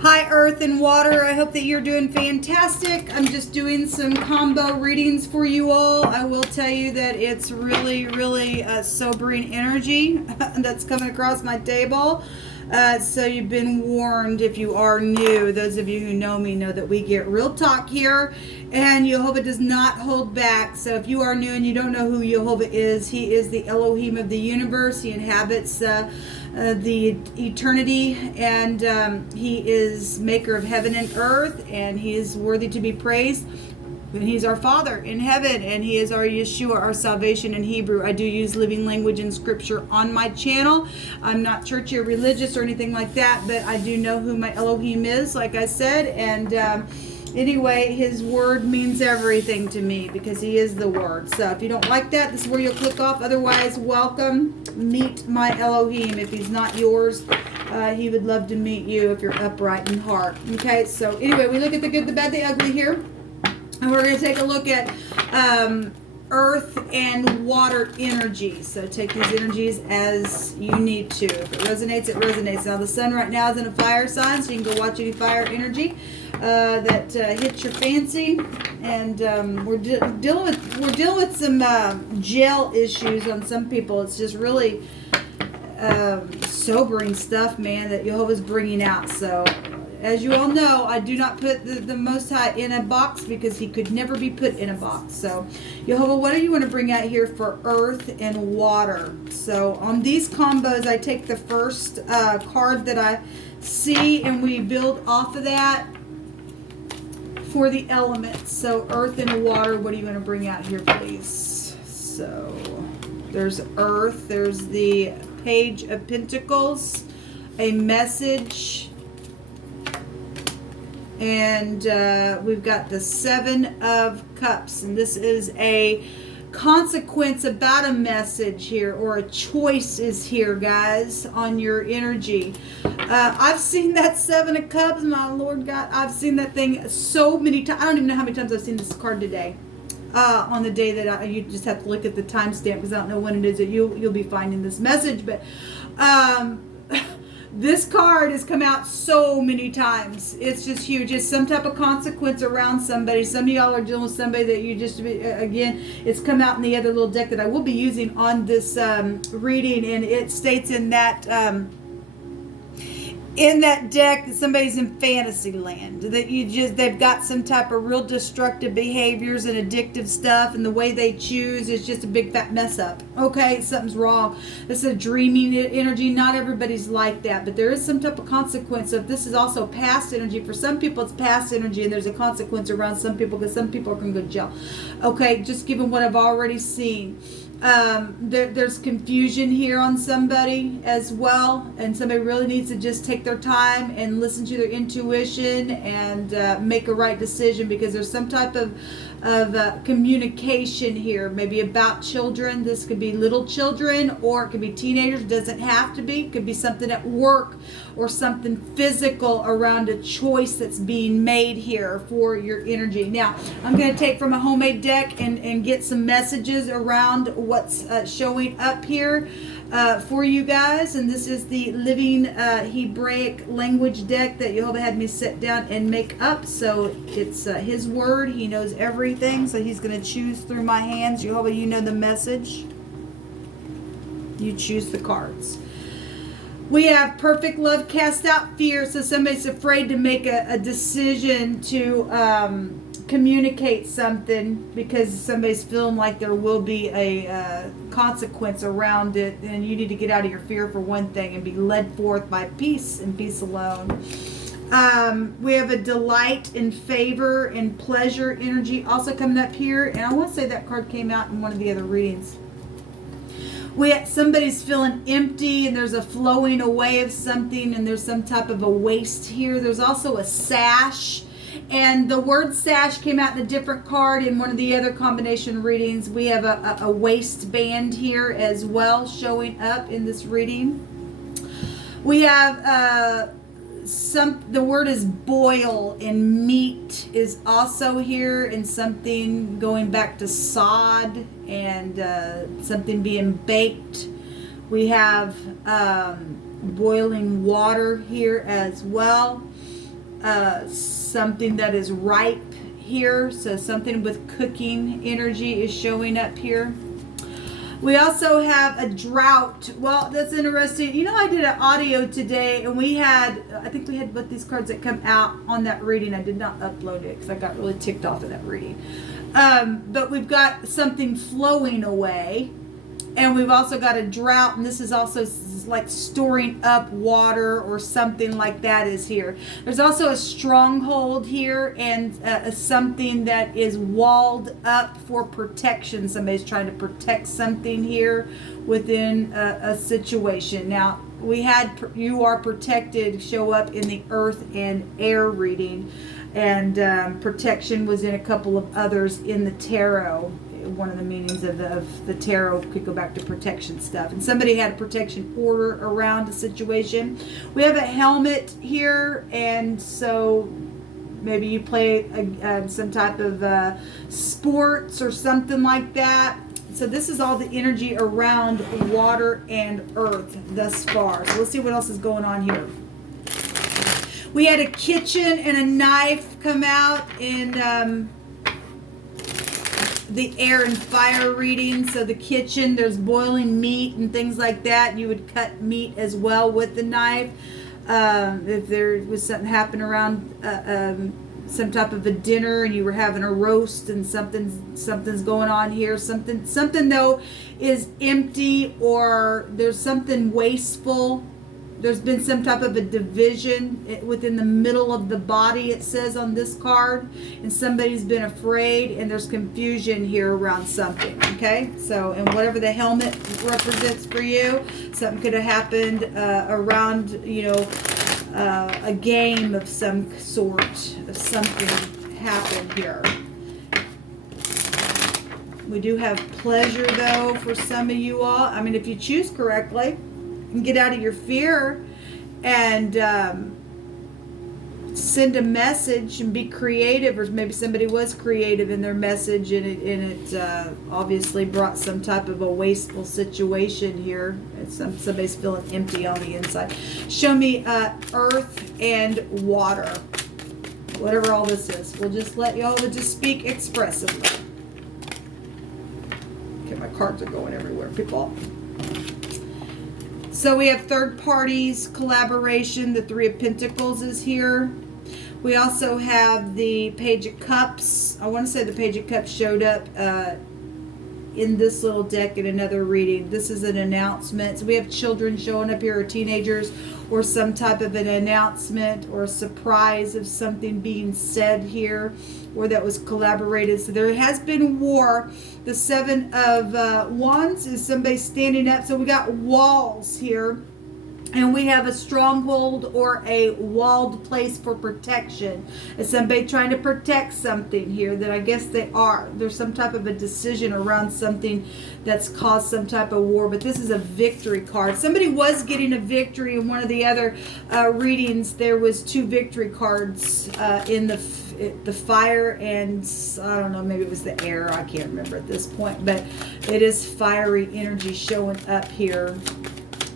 Hi, Earth and Water. I hope that you're doing fantastic. I'm just doing some combo readings for you all. I will tell you that it's really sobering energy that's coming across my table. So you've been warned if you are new. Those of you who know me know that we get real talk here, and Jehovah does not hold back. So if you are new and you don't know who Jehovah is, he is the Elohim of the universe. He inhabits the eternity, and he is maker of heaven and earth, and he is worthy to be praised. And he's our Father in heaven, and he is our Yeshua, our salvation in Hebrew. I do use living language and scripture on my channel. I'm not churchy or religious or anything like that, but I do know who my Elohim is, like I said. And anyway, his word means everything to me because he is the word. So if you don't like that, this is where you'll click off. Otherwise, welcome. Meet my Elohim. If he's not yours, he would love to meet you if you're upright in heart. Okay, so anyway, we look at the good, the bad, the ugly here. And we're going to take a look at earth and water energy. So take these energies as you need to. If it resonates, it resonates. Now the sun right now is in a fire sign, so you can go watch any fire energy that hits your fancy. And we're dealing with some gel issues on some people. It's just really sobering stuff, man, that Jehovah's bringing out. So as you all know, I do not put the Most High in a box because he could never be put in a box. So, Jehovah, what do you want to bring out here for earth and water? So, on these combos, I take the first card that I see and we build off of that for the elements. So, earth and water, what do you want to bring out here, please? So, there's earth, there's the Page of Pentacles, a message. And we've got the Seven of Cups, and this is a consequence about a message here, or a choice is here, guys, on your energy. I've seen that Seven of Cups, my Lord God. I've seen that thing so many times. I don't even know how many times I've seen this card today. On the day that you just have to look at the timestamp because I don't know when it is that you'll be finding this message, but this card has come out so many times. It's just huge. It's some type of consequence around somebody. Some of y'all are dealing with somebody that you just, again, it's come out in the other little deck that I will be using on this reading, and it states in that deck that somebody's in fantasy land, that they've got some type of real destructive behaviors and addictive stuff, and the way they choose is just a big fat mess up. Okay, something's wrong. This is a dreaming energy. Not everybody's like that, but there is some type of consequence. So if this is also past energy, for some people it's past energy, and there's a consequence around some people because some people are going to go jail. Okay, just given what I've already seen. There's confusion here on somebody as well, and somebody really needs to just take their time and listen to their intuition and make a right decision, because there's some type of communication here, maybe about children. This could be little children, or it could be teenagers. Doesn't have to be. It could be something at work or something physical around a choice that's being made here for your energy. Now, I'm going to take from a homemade deck and get some messages around what's showing up here for you guys. And this is the Living Hebraic Language deck that Jehovah had me sit down and make up. So it's his word. He knows everything. So he's going to choose through my hands. Jehovah, you know the message. You choose the cards. We have perfect love cast out fear. So somebody's afraid to make a decision to communicate something because somebody's feeling like there will be a consequence around it, and you need to get out of your fear for one thing and be led forth by peace and peace alone. We have a delight and favor and pleasure energy also coming up here, and I want to say that card came out in one of the other readings. Somebody's feeling empty, and there's a flowing away of something, and there's some type of a waste here. There's also a sash, and the word sash came out in a different card in one of the other combination readings. We have a waistband here as well showing up in this reading. We have the word is boil, and meat is also here, and something going back to sod, and something being baked. We have boiling water here as well. something that is ripe here. So something with cooking energy is showing up here. We also have a drought. Well, that's interesting. You know, I did an audio today, and I think we had both these cards that come out on that reading. I did not upload it because I got really ticked off of that reading. But we've got something flowing away, and we've also got a drought, and this is also like storing up water or something like that is here. There's also a stronghold here, and something that is walled up for protection. Somebody's trying to protect something here within a situation. Now, we had you are protected show up in the earth and air reading, and protection was in a couple of others in the tarot. One of the meanings of the tarot could go back to protection stuff, and somebody had a protection order around a situation. We have a helmet here, and so maybe you play some type of sports or something like that. So this is all the energy around water and earth thus far. So let's see what else is going on here. We had a kitchen and a knife come out in the air and fire reading. So the kitchen, there's boiling meat and things like that. You would cut meat as well with the knife. If there was something happening around some type of a dinner and you were having a roast and something's going on here. Something though is empty, or there's something wasteful. There's been some type of a division within the middle of the body, it says on this card, and somebody's been afraid, and there's confusion here around something, okay? So, and whatever the helmet represents for you, something could have happened around, a game of some sort, of something happened here. We do have pleasure, though, for some of you all. I mean, if you choose correctly, and get out of your fear and send a message and be creative, or maybe somebody was creative in their message, and it obviously brought some type of a wasteful situation here. Somebody's feeling empty on the inside. Show me earth and water, whatever all this is. We'll just let y'all just speak expressively. Okay, my cards are going everywhere, people. So we have third parties, collaboration. The Three of Pentacles is here. We also have the Page of Cups. I want to say the Page of Cups showed up in this little deck in another reading. This is an announcement. So we have children showing up here, or teenagers, or some type of an announcement or a surprise of something being said here, or that was collaborated. So there has been war. The Seven of Wands is somebody standing up. So we got walls here, and we have a stronghold or a walled place for protection. It's somebody trying to protect something here that I guess they are. There's some type of a decision around something that's caused some type of war, but this is a victory card. Somebody was getting a victory in one of the other readings. There was two victory cards in the fire and I don't know, maybe it was the air. I can't remember at this point, but it is fiery energy showing up here.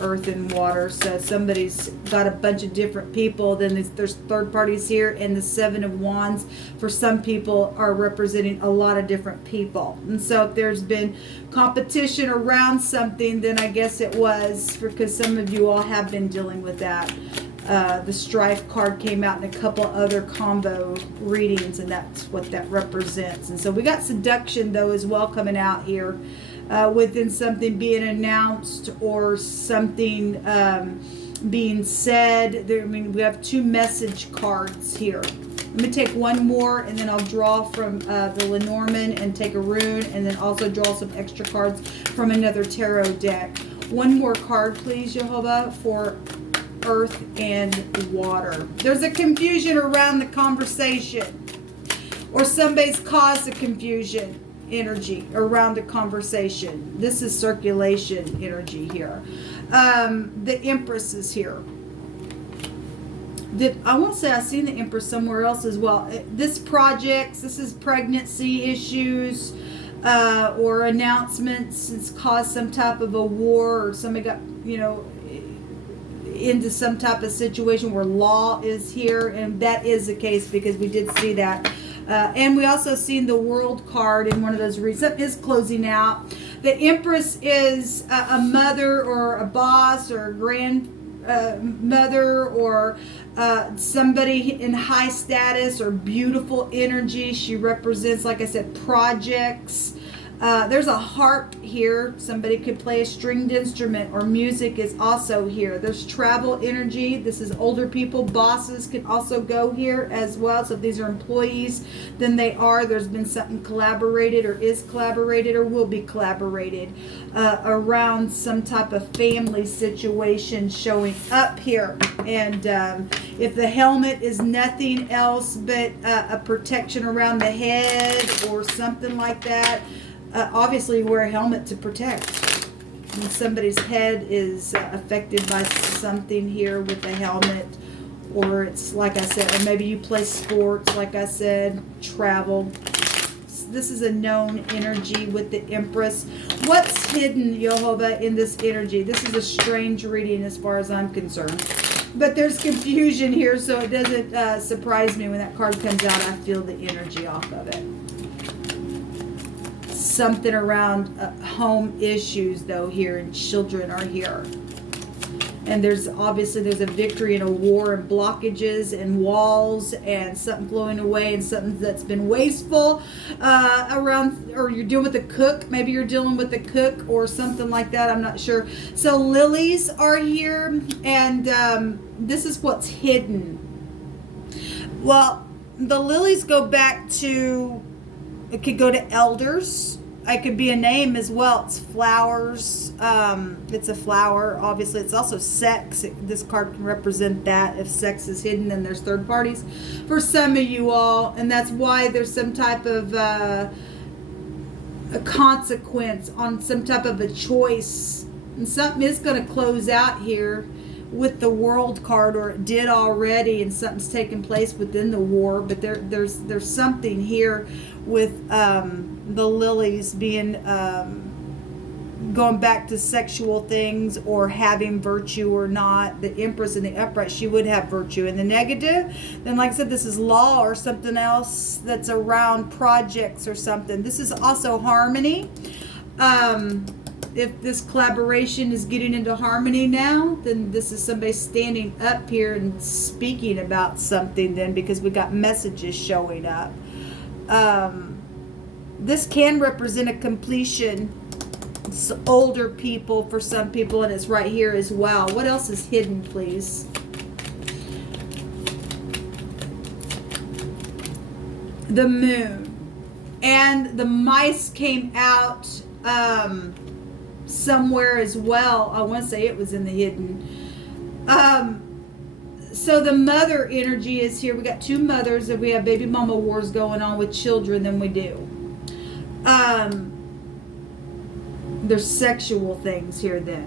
Earth and water. So somebody's got a bunch of different people. Then there's third parties here, and the Seven of Wands for some people are representing a lot of different people. And so if there's been competition around something, then I guess it was because some of you all have been dealing with that. The strife card came out in a couple other combo readings, and that's what that represents. And so we got seduction though as well coming out here. Within something being announced or something being said. I mean, we have two message cards here. Let me take one more, and then I'll draw from the Lenormand and take a rune, and then also draw some extra cards from another tarot deck. One more card, please, Jehovah, for earth and water. There's a confusion around the conversation, or somebody's caused a confusion energy around the conversation. This is circulation energy here. The Empress is here. I want to say I've seen the Empress somewhere else as well. This is pregnancy issues or announcements. It's caused some type of a war, or somebody got, into some type of situation where law is here, and that is the case because we did see that. And we also seen the World card in one of those reads. That is closing out. The Empress is a mother or a boss or a grandmother or somebody in high status or beautiful energy. She represents, like I said, projects. There's a harp here. Somebody could play a stringed instrument, or music is also here. There's travel energy. This is older people. Bosses can also go here as well. So if these are employees, then there's been something collaborated or is collaborated or will be collaborated around some type of family situation showing up here. And if the helmet is nothing else but a protection around the head or something like that, obviously you wear a helmet to protect. When somebody's head is affected by something here with the helmet, or it's like I said, or maybe you play sports, like I said, travel. This is a known energy with the Empress. What's hidden, Yehovah, in this energy? This is a strange reading as far as I'm concerned. But there's confusion here, so it doesn't surprise me when that card comes out. I feel the energy off of it. Something around home issues though here, and children are here, and there's a victory in a war and blockages and walls and something flowing away and something that's been wasteful around, or you're dealing with a cook. Maybe you're dealing with a cook or something like that. I'm not sure. So lilies are here, and this is what's hidden. Well, the lilies go back to, it could go to elders. It could be a name as well. It's flowers. It's a flower. Obviously, it's also sex. This card can represent that. If sex is hidden, then there's third parties for some of you all. And that's why there's some type of a consequence on some type of a choice. And something is going to close out here with the World card, or it did already, and something's taking place within the war. But there's something here with the lilies being going back to sexual things or having virtue or not. The Empress in the upright, she would have virtue. In the negative, then like I said, this is law or something else that's around projects or something. This is also harmony. If this collaboration is getting into harmony now, then this is somebody standing up here and speaking about something then, because we got messages showing up. This can represent a completion. It's older people for some people, and it's right here as well. What else is hidden, please? The moon. And the mice came out somewhere as well. I want to say it was in the hidden. So the mother energy is here. We got two mothers, and we have baby mama wars going on with children than we do. There's sexual things here then,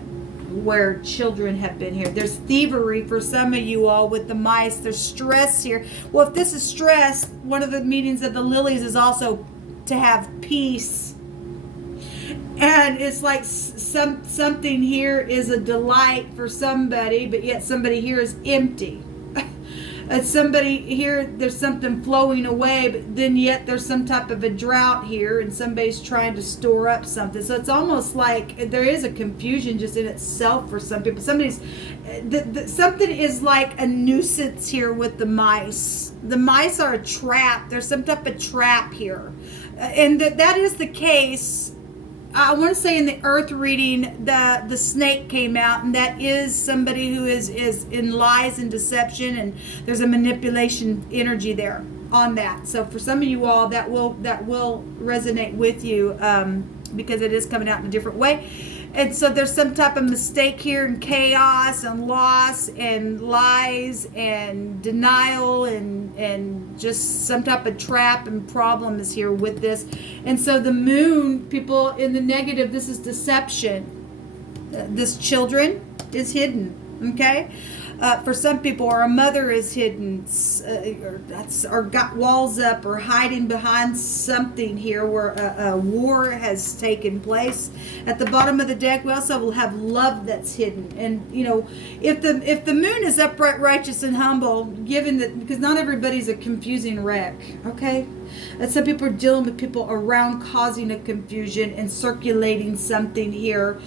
where children have been here. There's thievery for some of you all with the mice. There's stress here. Well, if this is stress, one of the meanings of the lilies is also to have peace. And it's like something here is a delight for somebody, but yet somebody here is empty. Somebody here, there's something flowing away, but then yet there's some type of a drought here, and somebody's trying to store up something. So it's almost like there is a confusion just in itself for some people. Something is like a nuisance here with the mice. The mice are a trap. There's some type of trap here. And that is the case. I want to say in the earth reading, the snake came out, and that is somebody who is in lies and deception, and there's a manipulation energy there on that. So for some of you all, that will resonate with you because it is coming out in a different way. And so there's some type of mistake here, and chaos and loss and lies and denial and just some type of trap and problem is here with this. And so the moon, people in the negative, this is deception. This children is hidden, okay? For some people, or a mother is hidden, or got walls up, or hiding behind something here where a war has taken place. At the bottom of the deck, we also will have love that's hidden. And if the moon is upright, righteous, and humble, given that, because not everybody's a confusing wreck, okay? And some people are dealing with people around causing a confusion and circulating something here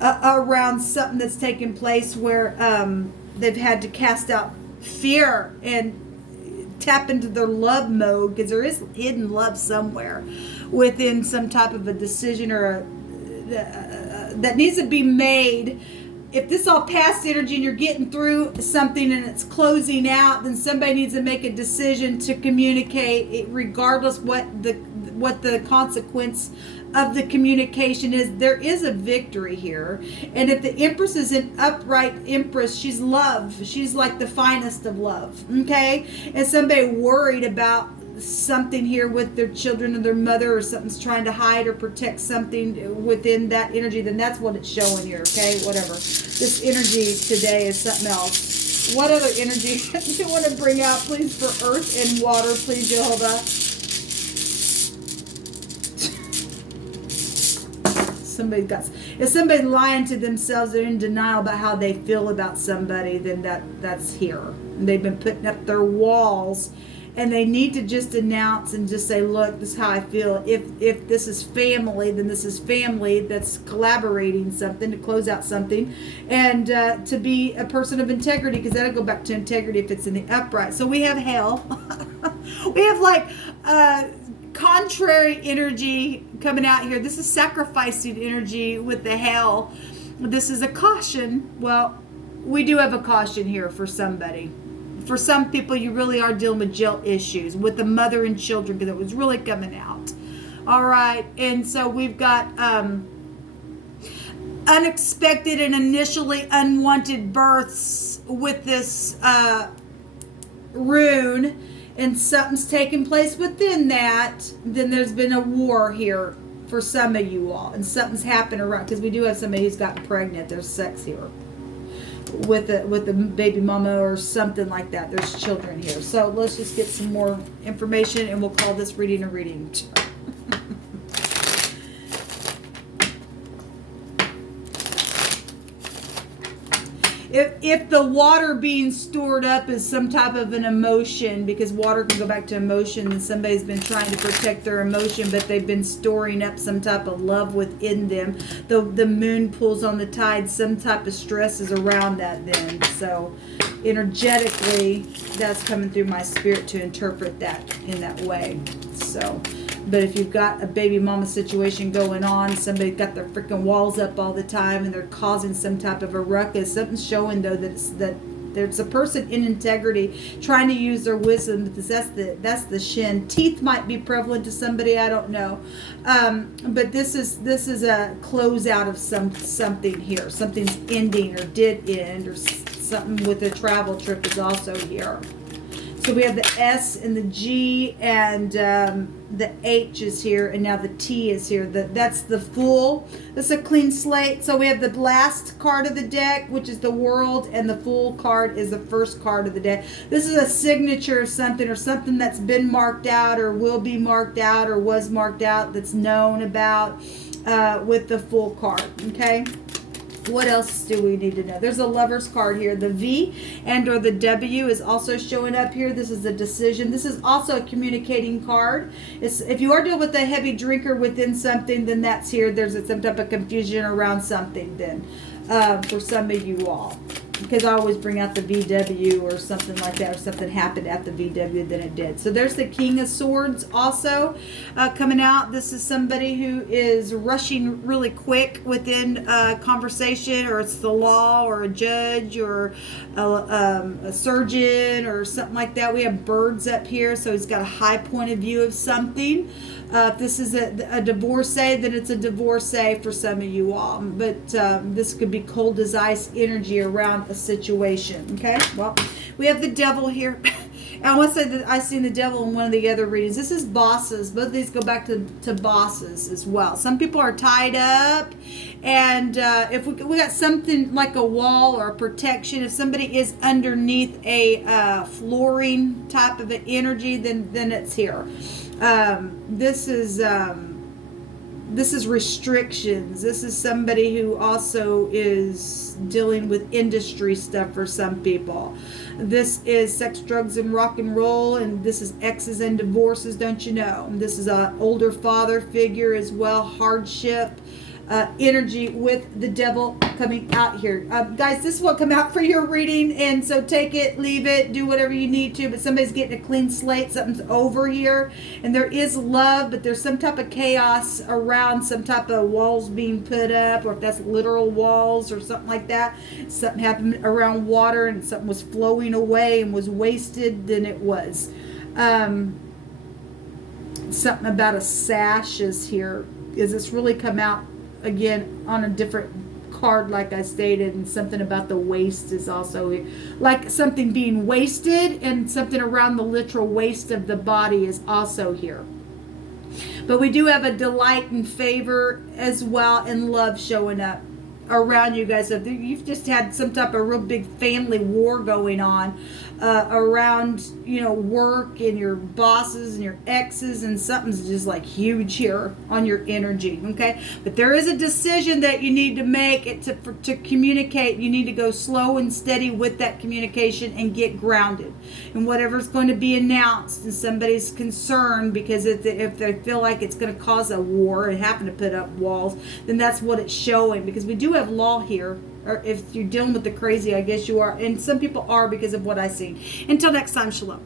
around something that's taken place where they've had to cast out fear and tap into their love mode, because there is hidden love somewhere within some type of a decision or that needs to be made. If this all past energy and you're getting through something and it's closing out, then somebody needs to make a decision to communicate, regardless what the consequence of the communication is. There is a victory here. And if the Empress is an upright Empress, she's love. She's like the finest of love. Okay? And somebody worried about something here with their children or their mother, or something's trying to hide or protect something within that energy, then that's what it's showing here. Okay? Whatever. This energy today is something else. What other energy do you want to bring out, please, for earth and water, please, Jehovah? If somebody's lying to themselves, they're in denial about how they feel about somebody, then that's here. And they've been putting up their walls, and they need to just announce and just say, look, this is how I feel. If this is family, then this is family that's collaborating something to close out something, and to be a person of integrity, because that'll go back to integrity if it's in the upright. So we have hell. We have like contrary energy coming out here. This is sacrificing energy with the hell. This is a caution. Well, we do have a caution here for somebody. For some people, you really are dealing with guilt issues with the mother and children, because it was really coming out. All right. And so we've got unexpected and initially unwanted births with this rune. And something's taking place within that, then there's been a war here for some of you all. And something's happened around, because we do have somebody who's gotten pregnant. There's sex here with the baby mama or something like that. There's children here. So let's just get some more information, and we'll call this reading a reading. If the water being stored up is some type of an emotion, because water can go back to emotion, and somebody's been trying to protect their emotion, but they've been storing up some type of love within them. The moon pulls on the tide, some type of stress is around that then. So energetically, that's coming through my spirit to interpret that in that way. So, but if you've got a baby mama situation going on, somebody got their freaking walls up all the time and they're causing some type of a ruckus, something's showing though that there's a person in integrity trying to use their wisdom, because that's the shin. Teeth might be prevalent to somebody, I don't know, but this is a closeout of something here. Something's ending or did end, or something with a travel trip is also here. So we have the S and the G, and the H is here, and now the T is here. That's the Fool. That's a clean slate. So we have the last card of the deck, which is the World, and the Fool card is the first card of the deck. This is a signature of something, or something that's been marked out, or will be marked out, or was marked out, that's known about with the Fool card. Okay. What else do we need to know? There's a Lover's card here. The V and or the W is also showing up here. This is a decision. This is also a communicating card. If you are dealing with a heavy drinker within something, then that's here. There's some type of confusion around something then for some of you all. Because I always bring out the VW or something like that, or something happened at the VW than it did. So there's the King of Swords also coming out. This is somebody who is rushing really quick within a conversation, or it's the law, or a judge, or a surgeon, or something like that. We have birds up here, so he's got a high point of view of something. If this is a divorcee, then it's a divorcee for some of you all. But this could be cold as ice energy around a situation. Okay, well, we have the Devil here. And I want to say that I seen the devil in one of the other readings. This is bosses. Both of these go back to bosses as well. Some people are tied up, and if we got something like a wall or a protection, if somebody is underneath a flooring type of an energy, then it's here. This is restrictions. This is somebody who also is dealing with industry stuff for some people. This is sex, drugs, and rock and roll, and this is exes and divorces, don't you know? This is an older father figure as well, hardship, energy with the devil coming out here. Guys, this will come out for your reading, and so take it, leave it, do whatever you need to, but somebody's getting a clean slate, something's over here, and there is love, but there's some type of chaos around, some type of walls being put up, or if that's literal walls or something like that. Something happened around water, and something was flowing away and was wasted, then it was. Something about a sash is here. Is this really come out again on a different card, like I stated, and something about the waist is also here. Like something being wasted, and something around the literal waist of the body is also here. But we do have a delight and favor as well, and love showing up around you guys. So you've just had some type of real big family war going on around, work and your bosses and your exes, and something's just like huge here on your energy. Okay, but there is a decision that you need to make to communicate. You need to go slow and steady with that communication and get grounded in whatever's going to be announced, and somebody's concerned because if they feel like it's going to cause a war and having to put up walls, then that's what it's showing, because we do have law here. Or if you're dealing with the crazy, I guess you are. And some people are, because of what I see. Until next time, shalom.